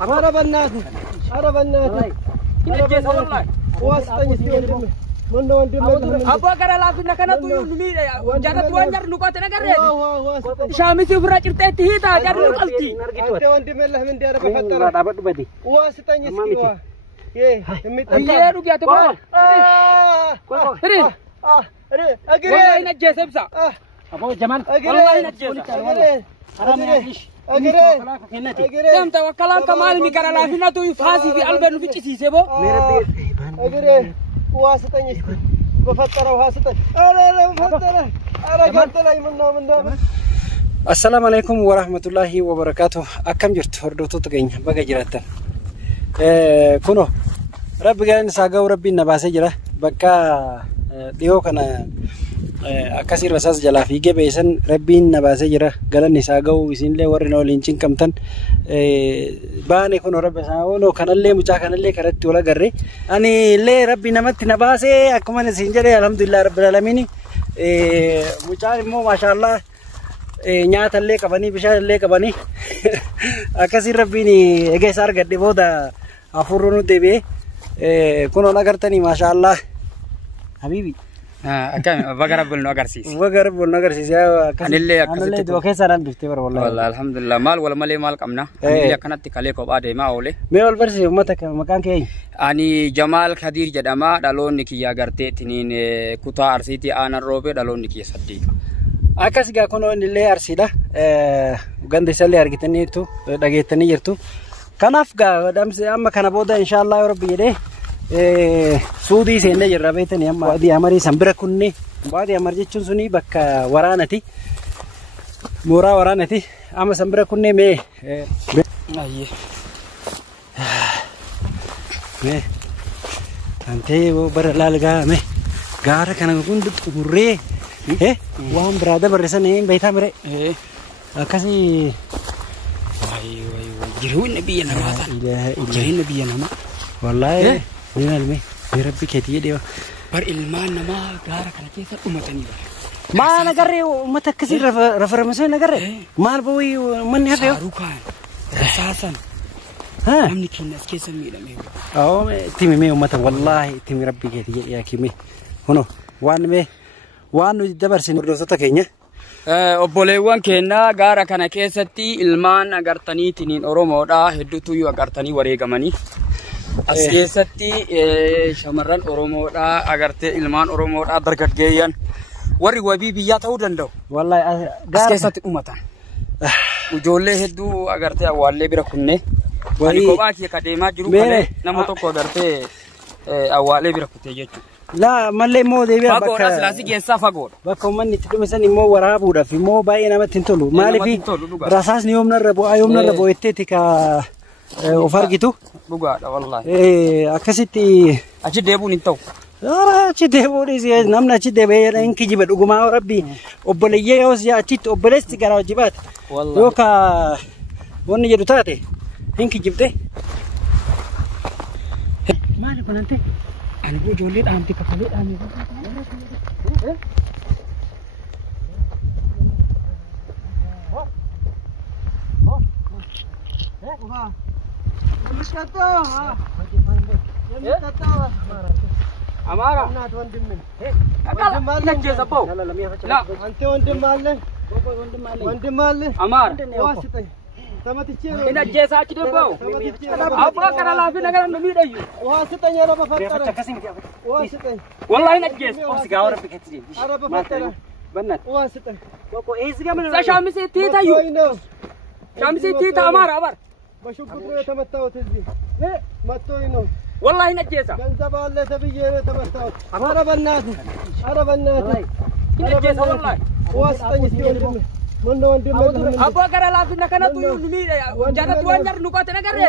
أنا بناتي أنا بناتي إنك جيس والله واسطني سيوندم من وندم أبو أقرأ لا في نكنا تو يومي جانا تو أنجر نقطة نكرر شامي سيفرا كرتة تهيدا جار نقلتي أنت وندم الله من ديار بفترة dapat badi. واسطني سيوا يه يا رجع تبغى هري أجري والله إنك جيس بسا Apo Jamal. والله إنك جيس أجري دم توكلان كمال ميكرا لا في نتو يفاسي في قلبه في كيسي سبو أجري واسطني بفترة واسطني أنا بفترة أنا قلت لي من Assalamualaikum warahmatullahi wabarakatuh. Akkam jirtu hordoftoota keenya baga jiraattan. Kuno Rabbi gaan saaga'u Rabbiin na baasee jira. Bakka dhiyoo kana akkasii rasaas jalaa fiigee beesan Rabbiin na baasee jira. Galanni saaga'u isinillee warri na waliin cinqamtan baane kuno Rabbi saaga'u kanallee mucaa kanallee karatti wal agarre. Ani illee Rabbi namatti na baasee akkuma isin jedhe alhamdulillah rabbil alamin. Mucaan immoo maashaallah nyaata illee qabanii bishaan illee qabanii akkasii Rabbiin egaa isa argadhe booda afurru nu deebi'ee kunoon agartanii maashaallah habibi أكمل بقرا بقولنا أقرسيس بقرا بقولنا أقرسيس يا أنا دو كيسة أنا بفتي بر والله الحمد لله مال ولا مالي مال كمنا اللي كانت تكليك وبعد ما أولي مين البرسي ومتى مكان كي أني جمال خدير جدما دالون نكي يا قرتي تنين كوتا أرسيتي أنا روبي دالون نكي صدق Akkas gaa kun illee arsiidha. Ganda isallee argitanii jirtu, dhageettanii jirtu. Kanaaf gaa damse amma kana booda inshallah yoo Rabbi jedhee suudii seennee jirra beetanii amma adii amarii sanbira kunne baadii amar jechuun suni bakka waraanati. Mooraa waraanati. Amma sanbira kunne mee ayyee mee tantee bara laal gaa mee gaara kana hundi xumurree waan biraada barreessanii beektaa mire akkasi jiruun biyya namaa jiruun biyya namaa wallahi ni nalme ni rabbi keetii jedhee bar ilmaan namaa gaara kana keessa dhumatanii maal agarree uummata akkasii referensi agarree maal booyi manni hafe rukaan rasaasan namni keenya as keessa miidhame timi mee uummata wallahi timi rabbi keetii jedhee akimi huno waan nuti dabarsin hordoftoota keenya obboleewwan keenya gaara kana keessatti ilmaan agartanii tiniin Oromoodha hedduutu yoo agartanii wareegamanii as keessatti shamarran Oromoodha agartee ilmaan Oromoodha dargaggeeyyan warri wabii biyyaa ta'uu danda'u wallahi as keessatti dhumatan ijoollee hedduu agartee awwaallee bira kunne wali kophaa kee kadeemaa jiru kana nama tokko agartee awwaallee bira kuttee jechuudha. La malee moo deebi'a bakka fagoodha silaasii keessaa fagoodha bakka uummanni itti dhumisan immoo waraabuudhaaf immoo baay'ee namatti hin tolu maaliif rasaasni yoomna irra bo'etteeti ka of argitu dhugaadha wallahi akkasitti achi deebuun hin ta'u achi deebuunis namni achi deebi'ee hin kijiba dhugumaa rabbi obboleeyyee yoo si achitti obboleessi gara wajibaati yoo ka wanni jedhu taate hin kijibde maali kunante أنا بقول جولي أنتي كفلي أنا أمارا أنا توندم من أكل نجيز أبو لا أنت وندم ماله وندم ماله أمار واسطة إن الجيش أكيد باو أبغى كنا لا في نقدر نمير أيو واسطة يا رب فترة واسطة والله إن الجيش سيجاور بكتير رب فترة بنات واسطة وكو إيه سيجامل شامي سيتي تايو شامي سيتي تا أمار بشوف كتير تمتعوا تزي متوينو والله إن الجيش جنزب الله تبيه تمتعوا عرب الناس إن الجيش والله واسطة يسيون من وندم أبو أقرأ لا في نكنا تو يومي جانا تو أنجر نقطة نكرر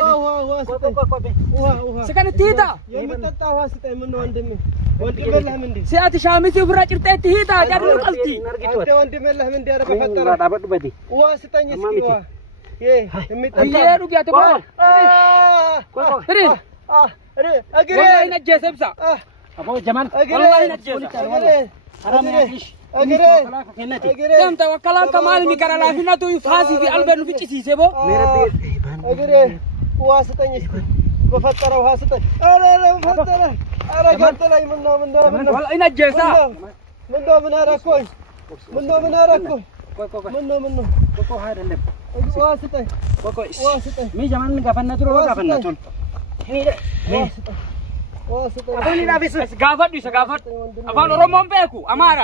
سكان تيتا يوم تتا واسطة من وندم الله من دي سيأتي شامي سيفرا كرتة تيتا جار نقلتي أنت وندم الله من دي رب فترة dapat badi واسطة يسيوا يه يا رجع تبغى هري أجري والله إن الجيش بسا Apo Jamal والله إن الجيش دم توكلان كمال ميكرا لا في نتو يفاسي في قلبه في كيسي سبو ውሃ ስጠኝ እስኪ በፈጠረ ውሃ ስጠኝ ኧረ በፈጠረ ኧረ ገደለኝ ምነው والله انا جيسا ምነው ምን አደረኩኝ ምነው ምነው ቆይ አይደለም ውሃ ስጠኝ ውሃ ስጠኝ ሚ ጀማን ጋፈናቱ ነው ጋፈናቱ ውሃ ስጠኝ አሁን ዳፊስ ጋፈዱ ይሰጋፈድ አፋን ኦሮሞን በኩ አማራ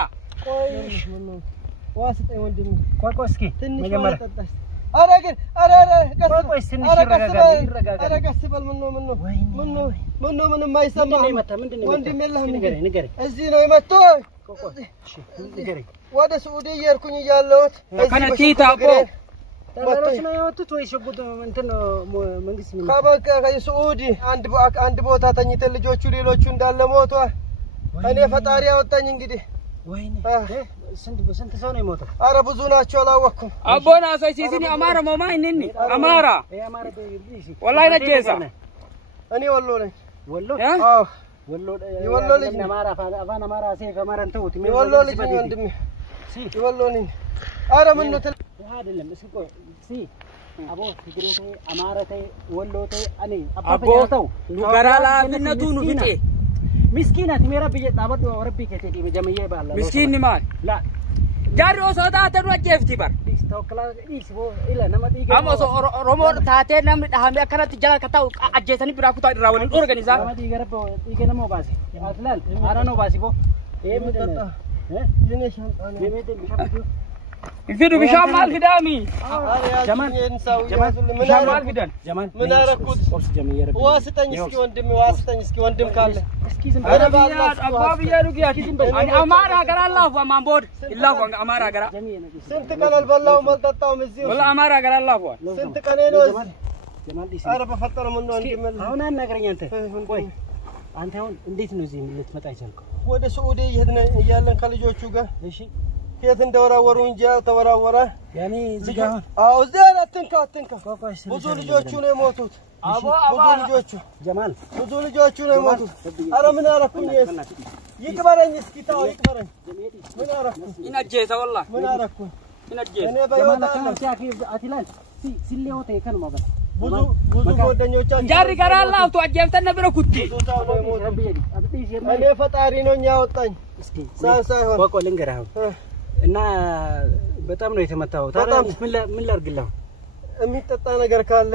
ውሃ ስጠኝ ወንድሜ ቆይ እስኪ ትንሽ መጀመሪያ ጠጣሽ ኧረ ግን ኧረ ቆይ ትንሽ ይረጋጋ ቀስ በል ምነው ምንም አይሰማም ምንድነው ወንድሜ የለህም ንገረኝ እዚህ ነው የመጣው እሺ ንገረኝ ወደ ሳዑዲ እየሄድኩኝ እያለሁት ከነቲታ አቦ ተማሪዎች ነው የወጡት ወይ ሽጉጥ እንትን መንግስት ምን ካበቃ ከሳዑዲ አንድ ቦታ ተኝተን ልጆቹ ሌሎቹ እንዳለ ሞቷል እኔ ፈጣሪ ያወጣኝ እንግዲህ ወይኔ ስንት ሰው ነው የሞተው ኧረ ብዙ ናቸው አላወኩም አቦና ሰይሲኒ አማራ ማማ እንኒ አማራ والله ነጀሳ እኔ ወሎ ነኝ ወሎ አዎ ወሎ ልጅ አማራ አፋን አማራ ሰይፍ አማራን ተውት ወሎ ልጅ ወንድሜ ወሎ ነኝ ኧረ ምን ነው አይደለም እስኪ አቦ ትግሬቴ አማራቴ ወሎቴ እኔ አቦ ኑጋራላ ፍነቱ ኑፍጤ مسكينة ميرا بيجي تابد وربي كتير مجمعية بالله مسكين نمال لا جارو سودا تنو جفتي بار استوكلا إيشبو إلا نما تيجي أما سو رومور تاتي نام هم يكنا تجاه كتاو أجهزني براكو تاي راولين أورغانيزا نما تيجي ربو تيجي نمو باسي أصلاً أنا نو باسي بو إيه متى جنيشان جميل مشابه الفيديو بشام مال كدامي جمان بشام مال كدان جمان من أركض جميل ربي واسطة نسكي وندم واسطة نسكي وندم كله أنا بياد أبغى بيادو كيا أنا أمارا كرا الله فوا مامبود الله فوا أمارا كرا سنت كان البلاو ملتطاو مزيو والله أمارا كرا الله فوا سنت كان ينوز جمال دي أنا بفتر منه وندم هنا نقرأ أنت كوي أنت هون نديت نوزين لتمتع جالكو ወደ ሳዑዲ ይሄድን ከልጆቹ ጋር እሺ ከየት እንደወራወሩ እንጂ ተወራወረ ያኔ ዝጋ አው ዘራ አትንካ ብዙ ልጆቹ ነው የሞቱት ብዙ ልጆቹ ጀማል ብዙ ልጆቹ ነው የሞቱት አረ ምን አረኩኝ ይቅበረኝ እስኪ ታው ይቅበረኝ ምን አረኩኝ ይነጀሳ والله ምን አረኩኝ ይነጀሳ እኔ በህይወት አትላል ሲሌውቴ ከነ ማለት ብዙ ጓደኞቻችን ጃሪ ከራ الله አውቶ አጀብተን ነበር ኩቲ እኔ ፈጣሪ ነው ያወጣኝ እስኪ ሳይሆን ቆቆ ልንገርህ እና በጣም ነው የተመታው ታዲያ ምን ላርግልህ የሚጠጣ ነገር ካለ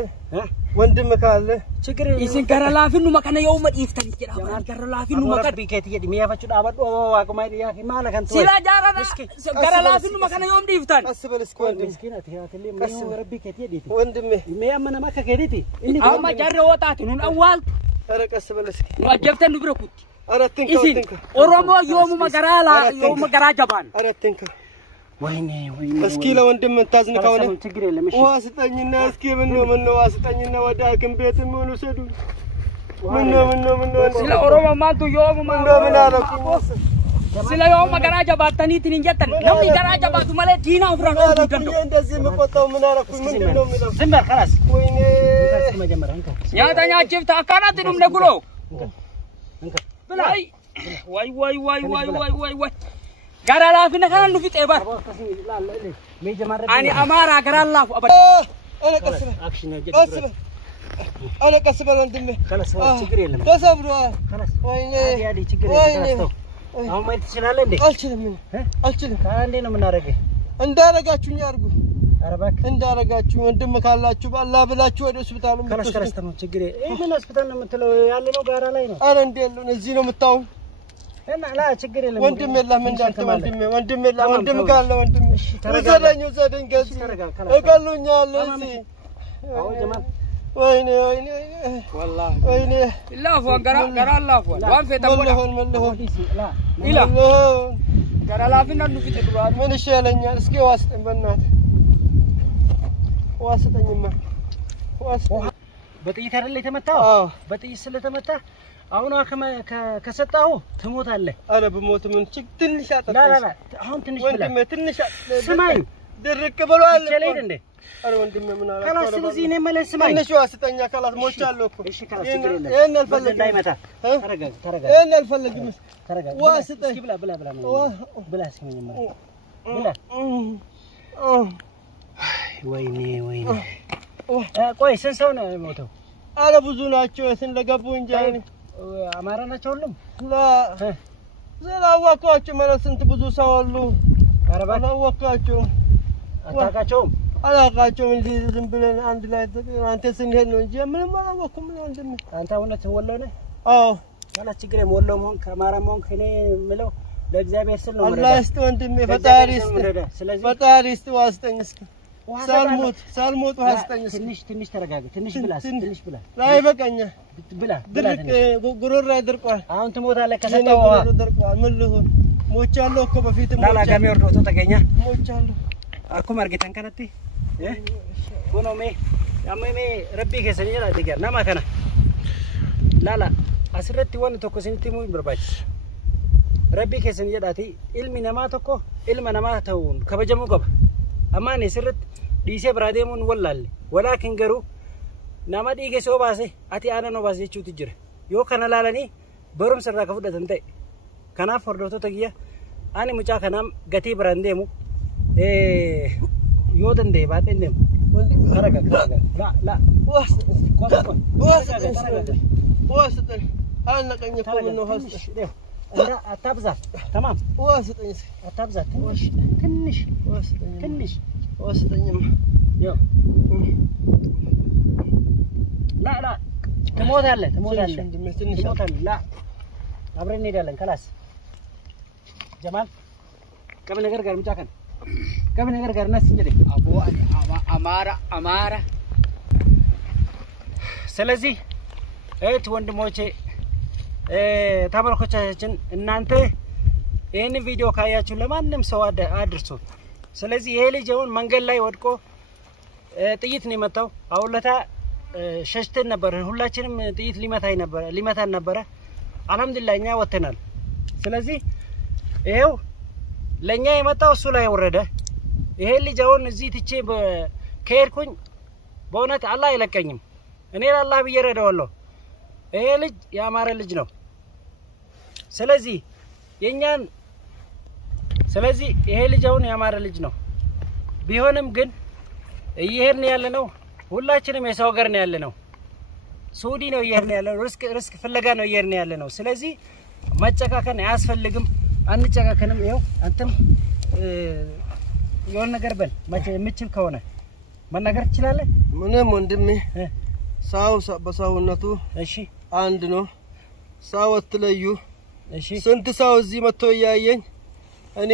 ወንድም ካለ ችግር ይስን ከራላፊኑ መከነ የው መዲፍተን ይችላል ከራላፊኑ መከ ቢከት የሚያፈቹ ዳበዶ ዋቁማይ ያ ማለከን ተው ሲላ ጃራና ከራላፊኑ መከነ የው መዲፍተን አስበል እስኪ ወንድም ምስኪናት ያትሊ ምን ረቢ ከት ይዲት ወንድሜ የሚያመነ ማከ ከዲቲ አማ ጃረ ወጣት ኑን አዋል ኧረ ቀስ በል እስኪ ወጀብተን ንብረኩት ኧረ ትንካ ኦሮሞ ዮሙ መገራላ ዮሙ መገራ ጀባን ኧረ ትንካ ወይኔ እስኪ ለወንድም ታዝን ከሆነ ችግር የለም እሺ ውሃ ስጠኝና እስኪ ምን ነው ውሃ ስጠኝና ወደ ሐኪም ቤት ምን ወሰዱ ምን ነው ስለ ኦሮሞ ማንቱ ዮሙ ምን አረኩኝ ስለ ዮሙ መገራ ጀባተኒ ትንጀተን ነው መገራ ጀባቱ ማለት ዲና ፍራን ወንድም እንደዚህ መቆጣው ምን አረኩኝ ምንድነው የሚለው ዝም በል خلاص ወይኔ መጀመሪያ እንካ ያታኛ ጭፍታ አካናት ነው ነግሮ ብላይ ወይ gara laafina kana nu fixe bar ani amara gara laafu abad ana kasba action ana kasba ወንድሜ خلاص ችግር የለም ተሰብሯል خلاص ወይኔ ያዲ ችግር የለም አሁን ማለት ትችላለህ እንዴ አልችልም እንዴ ነው የምናደርገው እንዳረጋችሁኝ አርጉ አረባክ እንዳረጋችሁ ወንድም ካላችሁ በአላህ ብላችሁ ወደ ሆስፒታሉ خلاص ተመ ችግር ምን ሆስፒታል ነው የምትለው ያለ ነው ጋራ ላይ ነው አረ እንደሉ እዚህ ነው የምታው እና ላ ችግር የለም ወንድም የለም እንዳንተ ወንድም የለም ወንድም ካለ ወንድም ዘደኝ ገዝ እቀሉኛል እዚህ አዎ ጀማል ወይኔ والله ወይኔ ላፉ ጋራ ላፉ ዋን ፈተሞላ መለሆን ኢላ ጋራ ላፊና ነው ፊት ድባር ምን ይሻለኛል እስኪ ዋስጠኝ በእናትህ ዋስጠኝማ በጥይት አይደል የተመታው አዎ በጥይት ስለተመታ አሁን ከሰጣው ትሞታለህ አረ በሞት ምን ትንሽ አጣጣ ላ አሁን ትንሽ ብላ ወንድሜ ትንሽ ስማኝ ድርቅ ብሏል ቸለይድ እንዴ አረ ወንድሜ ምን አላ خلاص ስለዚህ እኔ መለስ ስማኝ ትንሽ ዋስጠኛ ካላት ሞቻለሁ እኮ እሺ خلاص ችግር የለም ይሄን አልፈልግም እንዳይመታ ተረጋጋ ይሄን አልፈልግም ተረጋጋ ዋስጠኝ እስኪ ብላ እስኪ ብላ ወይኔ ቆይ ስንት ሰው ነው የሞተው አረ ብዙ ናቸው የትን ለገቡ እንጂ አማራ ናቸው ሁሉም ዘላዋቃቸው ማለት ስንት ብዙ ሰው አሉ አረባ አላዋቃቸው አታውቃቸውም አላውቃቸውም እንዴ ዝም ብለን አንድ ላይ አንተ ስንሄድ ነው እንጂ ምንም አላወኩም አንተም አንተ እውነት ወሎ ነህ አዎ ወላ ችግር የለም ሆን ከአማራ ሆን ከኔ ምለው ለእግዚአብሔር ስል ነው አላህ እስቲ ወንድሜ ፈጣሪ እስቲ ዋስጠኝ እስኪ ሳልሞት ዋስጠኝ ትንሽ ተረጋጋ ትንሽ ብላ ላይ በቀኛ ብላ ድርቅ ጉሮራ ይድርቋል አሁን ትሞታለህ ከሰጠው ውሃ ይድርቋል ምን ልሁን ሞቻለሁ እኮ በፊት ላላ ከሚወርዶ ተገኛ ሞቻለሁ አኩ ማርጌታን ከነቲ ሆኖሜ ያመሜ ረቢ ከሰኒ ላ ዲገር ናማ ከና ላላ asirratti wanti tokko isinitti himuu barbaachisa. Rabbii keessan jedhaati ilmi namaa tokko ilma namaa ta'uun kabajamuu qaba. Ammaan asirratti dhiisee biraa deemuun wallaalle. Walaakin garuu nama dhiige soo baase ati aanan obaase jechuutu jira. Yoo kana laalanii barumsa irraa ka fudhatan ta'e. Kanaaf hordoftoota kiyya ani mucaa kanaam gatii biraan deemu yoo danda'e baadheen deemu. Karaga. La. واسطني انا قني كم انه هسه لا اتبزع تمام واسطني اتبزع تنش واسطني يو لا تموت لا አብረን እንሄዳለን خلاص ጀማል ከምን ነገር ጋር ምጫከን ከምን ነገር ጋር ነስ እንጂ አቦ አማራ ስለዚህ እህት ወንድሞቼ ተመልካቾቻችን እናንተ ይሄን ቪዲዮ ካያችሁ ለማንም ሰው አድርሱ ስለዚህ ይሄ ልጅ አሁን መንገድ ላይ ወድቆ ጥይት ነው የመታው አውለታ ሸሽተን ነበር ሁላችንም ጥይት ሊመታን ነበር አልহামዱሊላህ እኛ ወተናል ስለዚህ ይሄው ለኛ የመጣው እሱ ላይ ወረደ ይሄ ልጅ አሁን እዚህ ትቼ ከሄድኩኝ በእውነት አላህ አይለቀኝም እኔ ለአላህ ብየረዳዋለሁ ይሄ ልጅ ያማረ ልጅ ነው ስለዚህ ይሄ ልጅ አሁን ያማረ ልጅ ነው ቢሆንም ግን እየሄድን ያለነው ሁላችንም የሰው ሀገር ነው ያለነው ሱዲ ነው እየሄድን ያለነው ሪስክ ፍለጋ ነው እየሄድን ያለነው ስለዚህ መጨካከን አያስፈልግም አንጨካከንም ይሄው አንተም የሆነ ነገር በል የምትችል ከሆነ መናገር ትችላለህ ምንም ወንድሜ በሳውነቱ እሺ አንድ ነው ሳውት ለዩ እሺ ስንት ሰው እዚህ መጥቶ ያያየኝ እኔ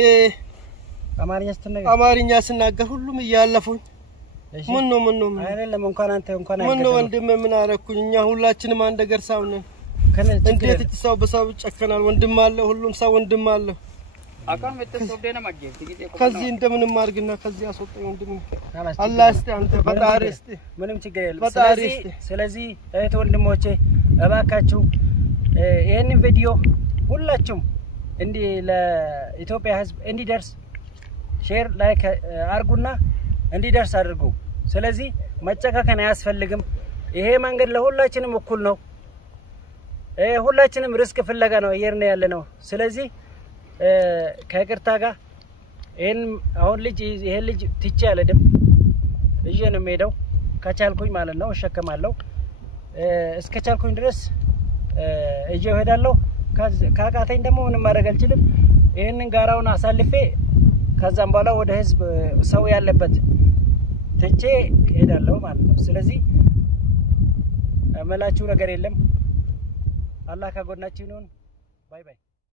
አማርኛ ስናገር ሁሉም ይያለፉኝ ምን ነው አይደለም እንኳን አንተ እንኳን ምን ነው ወንድሜ ምን አረኩኝ እኛ ሁላችንም አንድ ነገር ሳውነን እንዴት እትሳው በሳው ጨከናል ወንድም አለ ሁሉም ሰው ወንድም አለ አቃም የተሰደነ ማግኘት ከዚህ እንደምንም አድርግና ከዚህ አስወጣኝ ወንድሜ አላህ እስቲ አንተ ፈጣሪ እስቲ ምንም ችግር የለም ስለዚህ እህት ወንድሞቼ እባካችሁ ይሄንን ቪዲዮ ሁላችሁም እንዲ ለኢትዮጵያ ህዝብ እንዲደርስ ሼር ላይክ አርጉና እንዲደርስ አድርጉ ስለዚህ መጨካከን አያስፈልግም ይሄ መንገድ ለሁላችንም እኩል ነው ሁላችንም ሪስክ ፍለጋ ነው እየርነ ያለነው ስለዚህ ከይቅርታ ጋር አሁን ይሄ ልጅ ትቼ አልሄድም እጄ ነው የምሄደው ከቻልኩኝ ማለት ነው እሸከማለሁ እስከቻልኩኝ ድረስ እጄ እሄዳለሁ ካቃተኝ ደግሞ ምንም ማድረግ አልችልም ይሄንን ጋራውን አሳልፌ ከዛም በኋላ ወደ ህዝብ ሰው ያለበት ትቼ እሄዳለሁ ማለት ነው ስለዚህ መላችሁ ነገር የለም አላህ ከጎናችን ይሁን ባይ ባይ